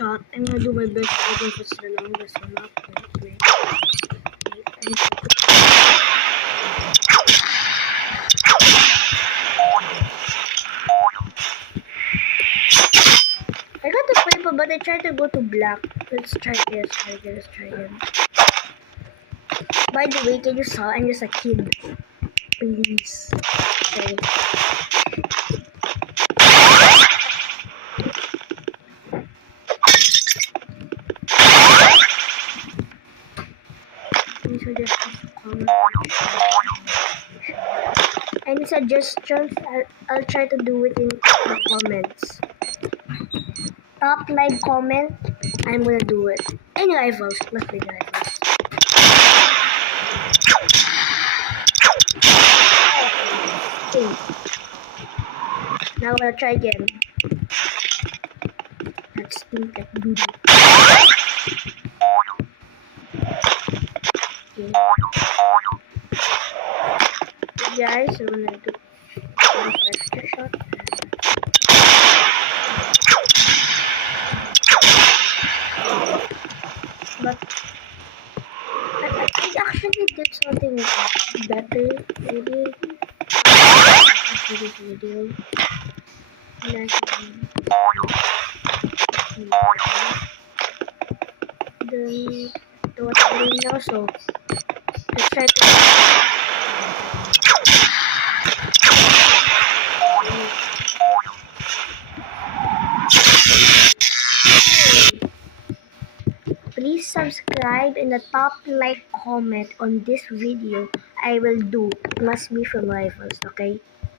shot. I'm gonna do my best to go for the longest one. Wait. I got the purple, but I tried to go to black. Let's try this. Let's try again. By the way, can you saw? I'm just a kid. Please. Okay. Any suggestions? I'll try to do it in the comments. Top like comment. I'm gonna do it. Any rivals? Let's play the rivals. Okay. Now we'll try again. Let's think like Doodoo. Okay. Guys, we're gonna do the faster shot. But I actually did something better maybe after this video. Then what I'm doing now, so let's try to please subscribe and the top like comment on this video I will do. It must be from rivals, okay?